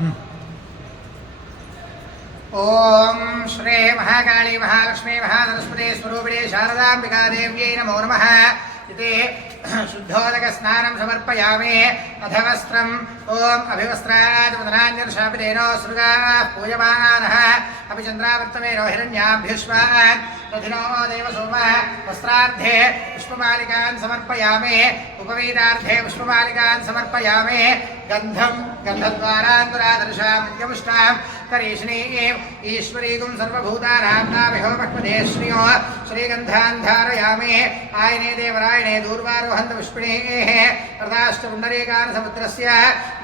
ओम श्री महाकाली महालक्ष्मी महासरस्वती स्वरूपिणे शारदाम्बिका देव्यै नमो नमः। इति शुद्धोदक स्नानं समर्पयामि। अधवस्त्रम् ओम अभिवस्त्रात् वदनान्यर्षापितेनो सृगाः पूयमानः अभिचन्द्रावर्तमेनो हिरण्याभ्युष्मान् रथिनो देवसोमः। वस्त्रार्धे पुष्पमालिकान् समर्पयामि। उपवीतार्धे पुष्पमालिकान् समर्पयामि। गन्धं गन्धद्वारान्तरादर्शां नित्यमुष्टां करीष्णीं ईश्वरीगुं सर्वभूतानां नाभिहोमक्ष्मदे श्रियो श्रीगन्धान् धारयामि। आयने देवरायणे दूर्वारोहन्त पुष्पिणेः प्रदाश्च पुण्डरीकान् समुद्रस्य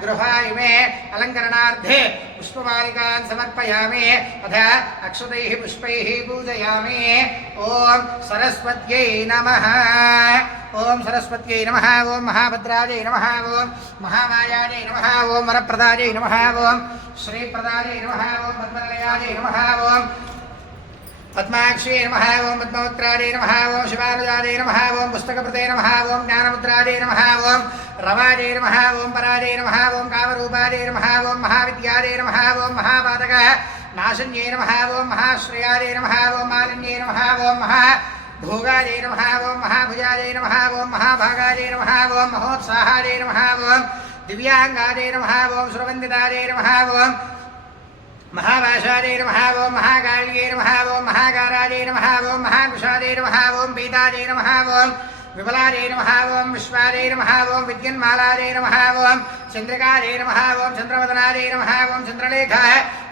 गृहा इमे अलङ्करणार्थे पुष्पमालिकान् समर्पयामि। अथ अक्षतैः पुष्पैः पूजयामि। ॐ सरस्वत्यै नमः। ओम सरस्वत्यै नमः। ओम महाभद्रायै नमः। ओम महामायायै नमः। ओम वरप्रदायै नमः। ओम श्रीप्रदायै नमः। ओम पद्मनिलयायै नमः। ओम पद्माक्ष्यै नमः। ओम पद्मवक्त्रायै नमः। ओम शिवानुजायै नमः। ओम पुस्तकप्रदे नमः। ओम ज्ञानमुद्रायै नमः। ओम रवायै नमः। ओम परायै नमः। ओम कामरूपायै नमः। ओम महाविद्यायै नमः। ओम महापातक नाशन्यै नमः। ओम महाश्रेयायै नमः। ओम मालिन्यै नमः। ओम भोगायै नमः। ओम महाभुजायै नमः। ओम महाभागायै नमः। ओम महोत्साहायै नमः। ओम दिव्यांगायै नमः। ओम सुरवन्दितायै नमः। ओम महाभाषायै नमः। ओम महाकाल्यै नमः। ओम महाकारायै नमः। ओम महाकुशायै नमः। ओम पीतायै नमः। ओम विमलायै नमः। ओम विश्वायै नमः। ओम विद्युन्मालायै नमः। ओम चन्द्रिकायै नमः। ओम चन्द्रवदनायै नमः। ओम चन्द्रलेखा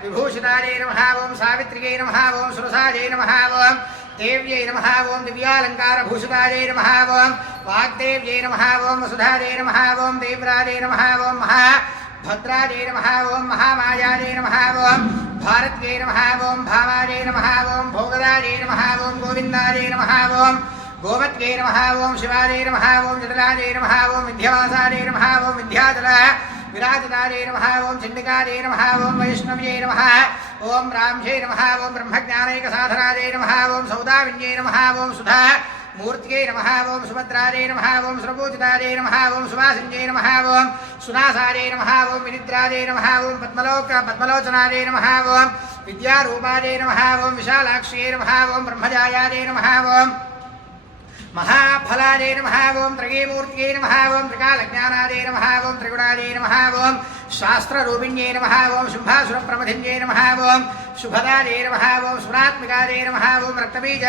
विभूषितायै नमः। ओम सावित्र्यै नमः। ओम सुरसायै नमः। ओम देव्यै नमः। ओम दिव्यालङ्कारभूषितायै नमः। ओम वाग्देव्यै नमः। ओम वसुधायै नमः। ओम देवराजै नमः। ओम महाभद्रायै नमः। ओम महामायायै नमः। ओम भारत्यै नमः। ओम भामायै नमः। ओम भोगदायै नमः। ओम गोविन्दायै नमः। ओम गोमत्यै नमः। ओम शिवायै नमः। ओम जटलायै नमः। ओम विद्यावासायै नमः। ओम विद्याजल विराजदायै नमः। ओम चण्डिकायै नमः। ओम वैष्णव्यै नमः। ओम रामझै नमः। ओम ब्रह्मज्ञानैकसाधनायै नमः। ओम सौदाविन्यै नमः। ओम सुधा मूर्त्यै नमः। ओम सुभद्रायै नमः। ओम सुरपूजितायै नमः। ओम सुवासिन्यै नमः। ओम सुनासायै नमः। ओम विनिद्रायै नमः। ओम पद्मलोचनायै नमः। ओम विद्यारूपायै नमः। ओम विशालाक्ष्यै नमः। ओम ब्रह्मजायायै नमः। ओम महाफलायै नमः। ओम त्रयीमूर्त्यै नमः। ओम त्रिकालज्ञानायै नमः। ओम त्रिगुणायै नमः। ओम शास्त्ररूपिण्यै नमः। ओम शुम्भासुरप्रमथिन्यै नमः। ओम शुभदायै नमः। ओम सुरात्मिकायै नमः। ओम रक्तबीज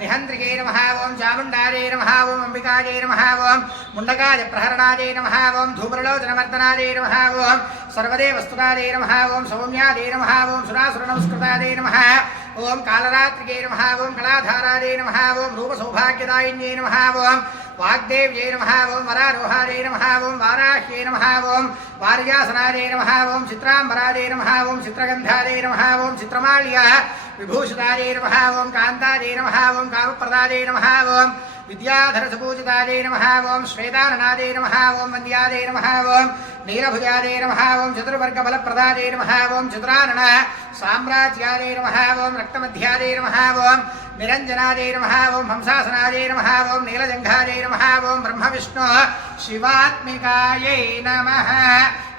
निहन्त्रिकै नमः। ओम चामुण्डायै नमः। ओम अम्बिकायै नमः। ओम मुण्डकाय प्रहरणायै नमः। ओम धूम्रलोचनमर्दनायै नमः। ओम सर्वदेवस्तुतायै नमः। ओम सौम्यायै नमः। ओम सुरासुरनमस्कृतायै नमः। ओम कालरात्रिकै नमः। ओम कलाधारायै नमः। ओम रूपसौभाग्यदायिन्यै नमः। ओम वाग्देव्यै नमः। ओम वरारोहायै नमः। ओम वाराह्यै नमः। ओम वार्यासनायै नमः। ओम चित्राम्बरायै नमः। ओम चित्रगन्धायै नमः। ओम चित्रमाल्या विभूषितायै नमः। ओम कान्तायै नमः। ओम कामप्रदायै नमः। ओम विद्याधरसपूजितायै नमः। ओम श्वेताननायै नमः। ओम वन्द्यायै नमः। ओम नीलभुजायै नमः। ओम चतुर्वर्गफलप्रदायै नमः। ओम चतुरानन साम्राज्यायै नमः। ओम रक्तमध्यायै नमः। ओम निरञ्जनायै नमः। ओम हंसासनायै नमः। ओम नीलजङ्घायै नमः। ओम ब्रह्मविष्णु शिवात्मिकायै नमः।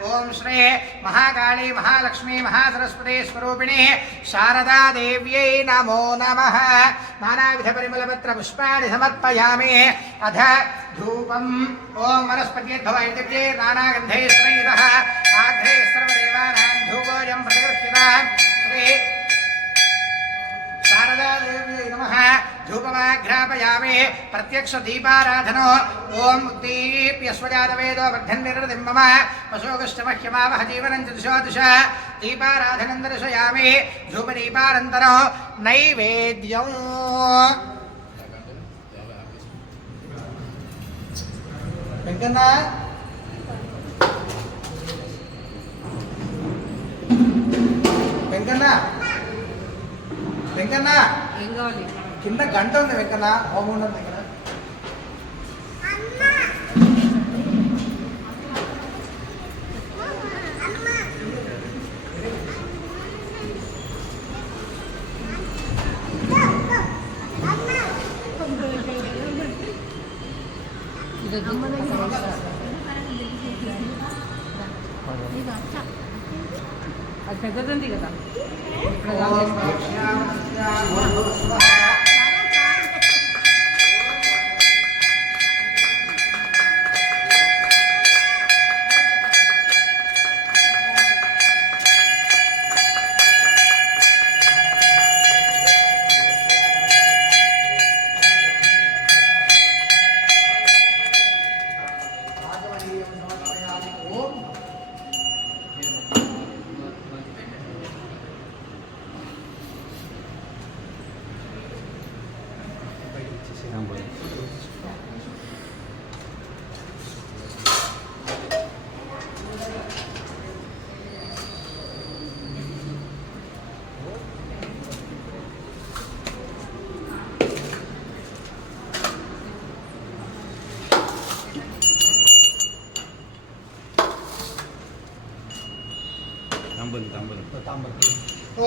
ओम श्री महाकाली महालक्ष्मी महासरस्वती स्वरूपिणे शारदा देव्यै नमो नमः। नानाविधपरिमलपत्र पुष्पाणि समर्पयामि। अथ धूपम् ओम वनस्पतिर्भव इत्युक्ते नानागन्धैः स्नेहितः आघ्रे सर्वदेवानां धूपोऽयं प्रतिगृह्यतां श्री शारदा देव्यै नमः। धूपमाघ्रापयामि। प्रत्यक्ष दीपाराधनो ओम दीप्य स्वजातवेदो वर्धन्निरतिं मम पशोगश्च मह्यमावह जीवनं च दिशो दिश दीपाराधनं दर्शयामि। धूपदीपानन्तरो नैवेद्यं వెంకన్న వెంకన్న వెంకన్న కింద గంట ఉంది వెంకన్న హోమగుండం దగ్గర అది పెద్దదండి కదా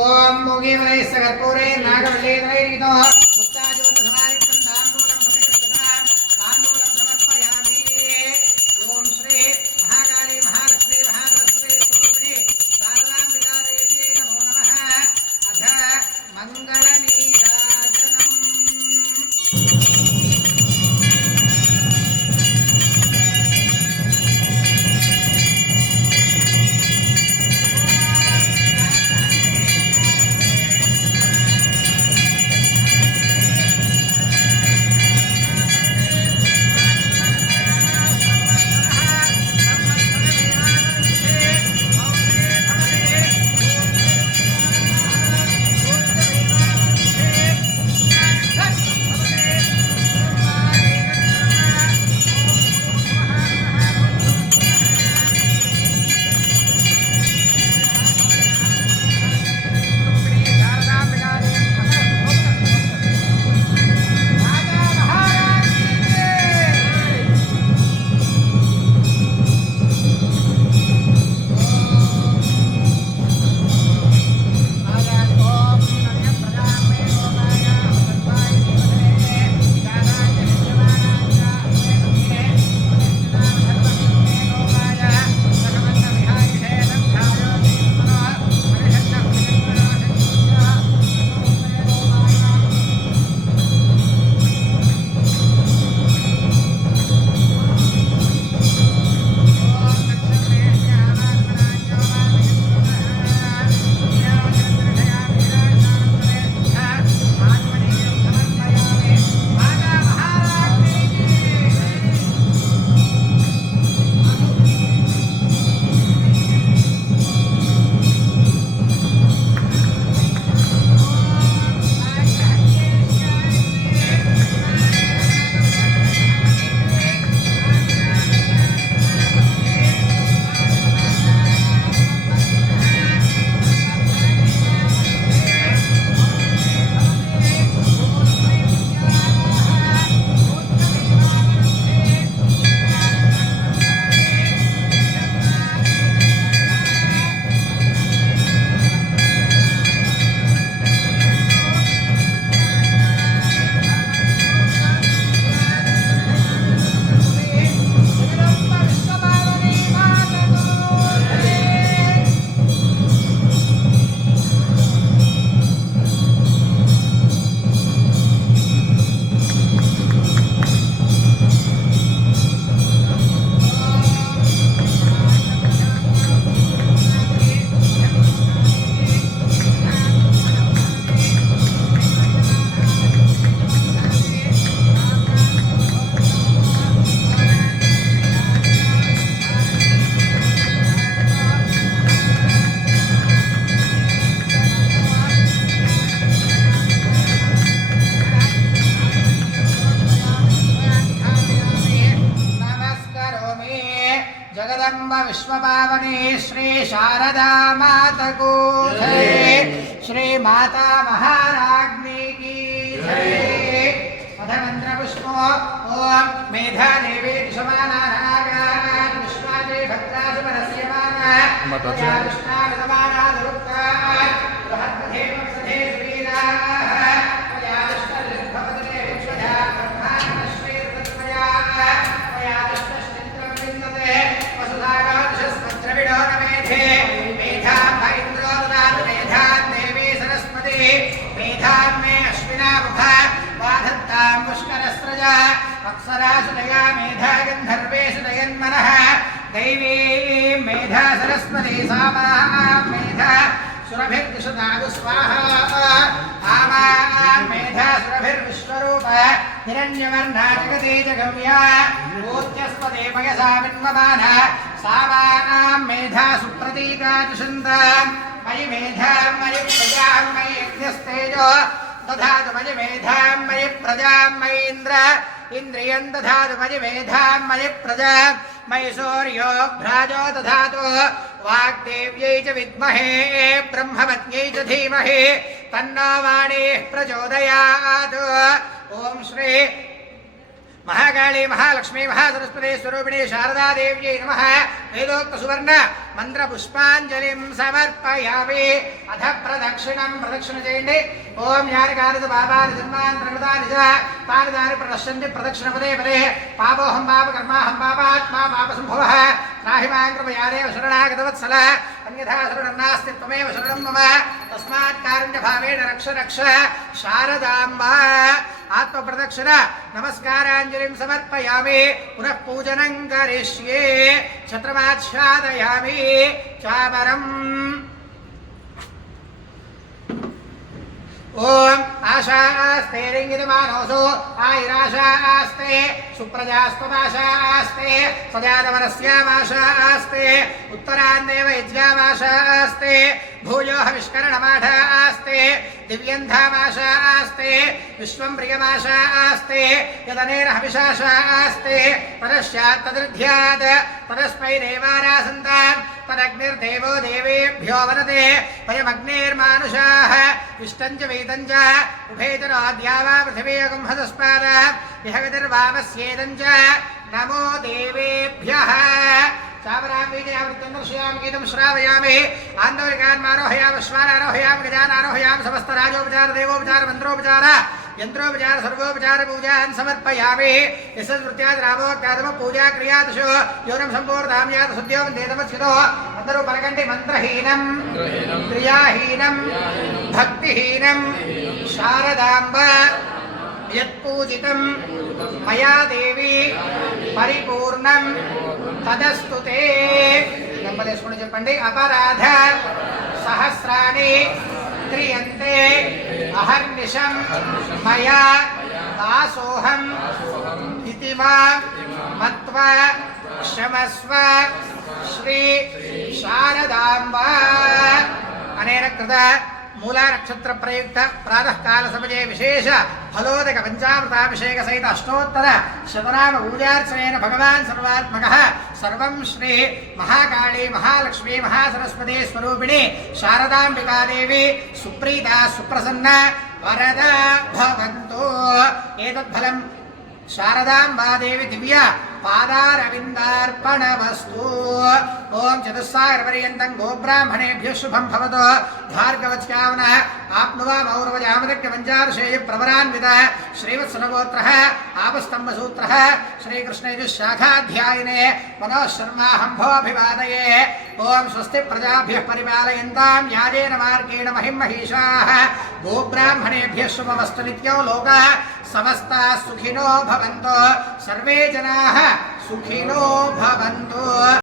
ओम मोगीवरै सकर्पूरे नागवल्लीवरैरितो मुक्ताज्योतिसमारिक्तं ताम्बूलं प्रतिष्ठितां ताम्बूलं समर्पयामि। ओम श्री महाकाली महालक्ष्मी महासरस्वती स्वरूपिणी शारदाम्बिकादेव्यै नमो नमः। अथ मङ्गलनीराजनम्। विश्वपावनी श्री शारदा माता को जय। श्री माता महाराज्ञी की जय। पदमंत्र पुष्पो ओम मेधा देवी समानारागान् विश्वाजे भद्रासु परस्यमाना या विष्णानुतमाना दुरुक्ता बृहत्पथे वत्सथे श्रीराः या विष्णुर्भवते विश्वजा ब्रह्माण्डश्रीर्तत्मया या विष्णुश्चित्रं विन्दते वसुधागादशस्मत्रविडोनमेधे बृहस्पति सामान् मेध सुरभिर्दिशदागु स्वाहा आमान् मेध सुरभिर्विश्वरूप हिरण्यवर्णा जगति जगम्या भूत्यस्पदे मयसा विन्वमान सामान् मेधा सुप्रतीका जुषन्ताम् मयि मेधां मयि प्रजां मयि यज्ञस्तेजो दधातु मयि मेधां मयि प्रजां मयि इन्द्रियं दधातु मयि मेधां मयि प्रजां मयि सूर्यो भ्राजो दधातु वाग्देव्यै च विद्महे ब्रह्मपत्न्यै च धीमहि तन्नो वाणीः प्रचोदयात्। ओम श्री महाकाली महालक्ष्मी महासरस्वती स्वरूपिणी शारदा देव्यै नमः। वेदोक्त सुवर्ण मंत्र पुष्पांजलिं समर्पयामि। अथ प्रदक्षिणं प्रदक्षिण చేయండి। ओम यानकारित पापानि जन्मान्तरकृतानि च तानि तानि प्रदर्शन्ति प्रदक्षिण पदे पदे पापोऽहं पापकर्माहं पापात्मा पापसम्भवः त्राहि मां कृपयादेव शरणागतवत्सल अन्यथा शरणं नास्ति त्वमेव शरणं मम तस्मात् कारुण्यभावेन रक्ष रक्ष शारदाम्बा। आत्मप्रदक्षिण नमस्काराञ्जलिं समर्पयामि। पुनः पूजनं करिष्ये। छत्रमाच्छादयामि चामरम्। ओम आशास्ते रिंगितमानोऽसु आयुराशास्ते सुप्रजास्त्वमाशास्ते सजातवरस्यामाशास्ते उत्तरान्देव यज्ञामाशास्ते भूयो हविष्करणमाशास्ते दिव्यन्धामाशास्ते विश्वं प्रियमाशास्ते यदनेन हविषाशास्ते परश्चात् तदृध्यात् परस्मै देवारासन्ताम् तदग्निर्देवो देवेभ्यो वरते वयमग्निर्मानुषाः इष्टं च वेदं च उभे च नोऽद्या वा पृथिवी अगुंहतस्पादा विहगतिर्वामस्येदं च नमो देवेभ्यः। चावराम्बीजयावृत्तं दर्शयामि गीतं श्रावयामि। आन्दोलिकान्मारोहयामि श्वानारोहयामि गजानारोहयामि समस्तराजोपचार देवोपचार मन्त्रोपचार यंत्रोपचार सर्वोपचार पूजान् समर्पयामि। यस्मृत्याद् रामोक्तादम पूजा क्रियादशो योनं सम्पूर्णां यात सद्यो वन्देतमस्थितो अन्तरो परकण्ठे मन्त्रहीनं क्रियाहीनं भक्तिहीनं शारदाम्ब यत्पूजितं मया देवी परिपूर्णं तदस्तु ते। దంపతేశ్వరుడు చెప్పండి। अपराध सहस्राणि क्रियन्ते अहर्निशं मया दासोऽहं इति मां मत्वा क्षमस्व श्री शारदाम्बा। अनेन कृत मूला नक्षत्र प्रयुक्त प्रातः काल समये विशेष फलोदक पंचामृताभिषेक सहित अष्टोत्तर शतनाम पूजार्चनेन भगवान् सर्वात्मकः सर्वं श्री महाकाली महालक्ष्मी महासरस्वती स्वरूपिणी शारदाम्बिका देवी सुप्रीता सुप्रसन्ना वरदा भवन्तु। एतद्फलं शारदाम्बा देवी दिव्य पादारविन्दार्पणमस्तु। ओम चतुस्सागरपर्यन्तं गोब्राह्मणेभ्यः शुभं भवतु। भार्गवत्यावनः आप्नुवामौरवजामदग्निपञ्चार्षेय प्रवरान्वितः श्रीवत्सनगोत्रः आपस्तम्भसूत्रः श्रीकृष्णयजुशाखाध्यायिने मनोः शर्माहम्भोऽभिवादये। ओम स्वस्ति प्रजाभ्यः परिपालयन्तां याजेन मार्गेण महिं महिषाः गोब्राह्मणेभ्यः शुभमस्तु नित्यं लोकाः समस्ताः सुखिनो भवन्तु सर्वे जनाः सुखिनो भवन्तु।